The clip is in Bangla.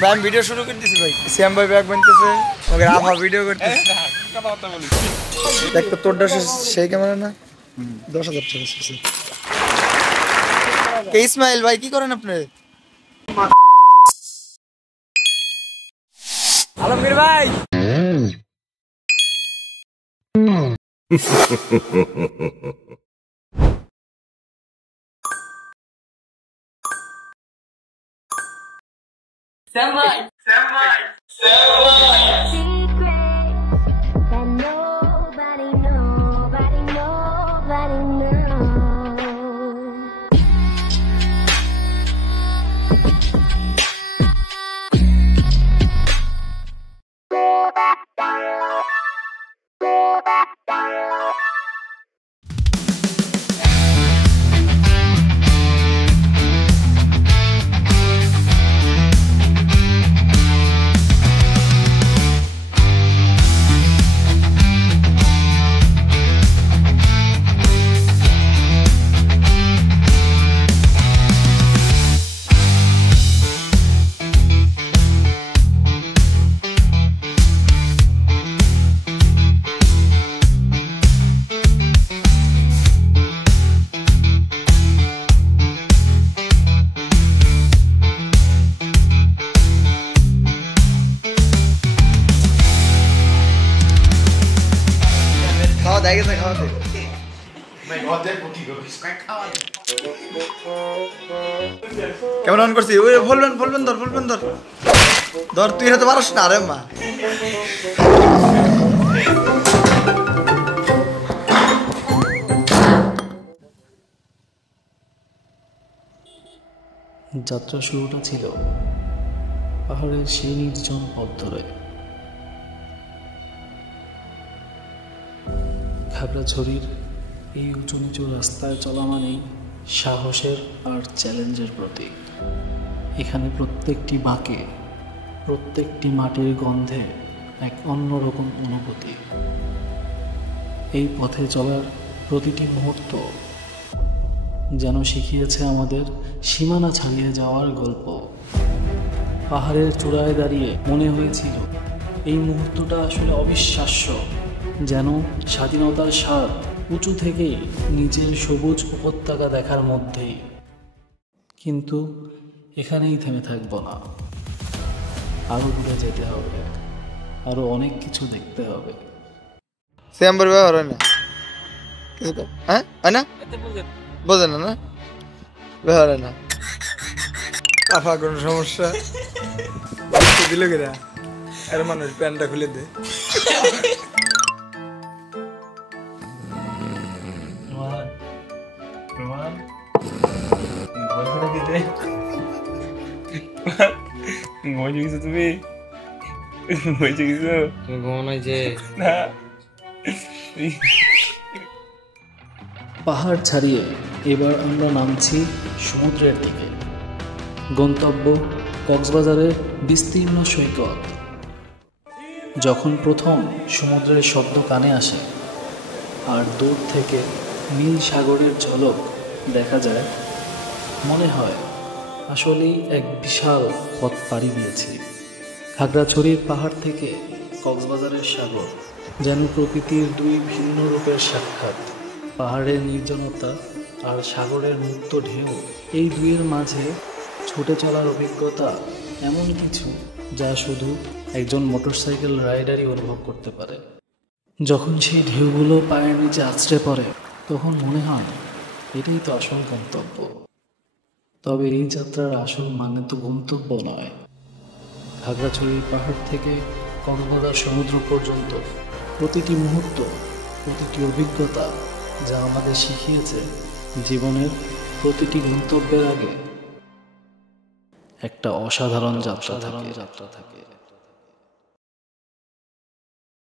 ভাই আমি ভিডিও শুরু করে দিছি ভাই। শ্যাম ভাই ব্যাগ বানতেছে, ওকে আফা ভিডিও করতেছে। দেখ তো তোরটা সেই ক্যামেরা না? 10,000 টাকা আছে। কে ইসমাইল ভাই কি করেন আপনি? আলমগীর ভাই শ্যাম ভাই কেমন অন করছি? ওই বলবেন ধর তুই হতে পারস না। আরে মা যাত্রা শুরুটা ছিল পাহাড়ের সেই নির্জন পথ ধরে। খাগড়াছড়ির এই উঁচু নিচু রাস্তায় চলা মানেই সাহসের আর চ্যালেঞ্জের প্রতীক। এখানে প্রত্যেকটি বাঁকে, প্রত্যেকটি মাটির গন্ধে এক অন্যরকম অনুভূতি। এই পথে চলার প্রতিটি মুহূর্ত যেন শিখিয়েছে আমাদের সীমানা ছাড়িয়ে যাওয়ার গল্প। পাহাড়ের চূড়ায় দাঁড়িয়ে মনে হয়েছিল এই মুহূর্তটা আসলে অবিশ্বাস্য, যেন স্বাধীনতার স্বাদ উঁচু থেকেই নিজের সবুজ উপত্যকা দেখার মধ্যেই। কিন্তু এখানেই থেমে থাকবো না, আরো দূরে যেতে হবে, আরো অনেক কিছু দেখতে হবে। শ্যামবার ব্যবহার হয় না, হ্যাঁ হয় না, বোঝে না না ব্যবহার হয় না। আফা কোনো সমস্যা দিল কিনা? আর মানুষ প্যান্টটা খুলে দে। তুমি পাহাড় ছাড়িয়ে এবার আমরা নামছি সমুদ্রের দিকে। গন্তব্য কক্সবাজারের বিস্তীর্ণ সৈকত। যখন প্রথম সমুদ্রের শব্দ কানে আসে আর দূর থেকে নীল সাগরের ঝলক দেখা যায়, মনে হয় আসলেই এক বিশাল পথ পাড়ি দিয়েছি। খাগড়াছড়ির পাহাড় থেকে কক্সবাজারের সাগর যেন প্রকৃতির দুই ভিন্ন রূপের সাক্ষাৎ। পাহাড়ের নির্জনতা আর সাগরের মুক্ত ঢেউ, এই দুইয়ের মাঝে ছুটে চলার অভিজ্ঞতা এমন কিছু যা শুধু একজন মোটরসাইকেল রাইডারই অনুভব করতে পারে। যখন সেই ঢেউগুলো পায়ের নিচে আছড়ে পড়ে, তখন মনে হয় এটাই তো আসল গন্তব্য। তবে এই যাত্রার আসল মানে তো গন্তব্য নয়। খাগড়াছড়ির পাহাড় থেকে কক্সবাজার সমুদ্র পর্যন্ত প্রতিটি মুহূর্ত, প্রতিটি অভিজ্ঞতা যা আমাদের শিখিয়েছে জীবনের প্রতিটি গন্তব্যের আগে একটা অসাধারণ যাত্রা থাকে।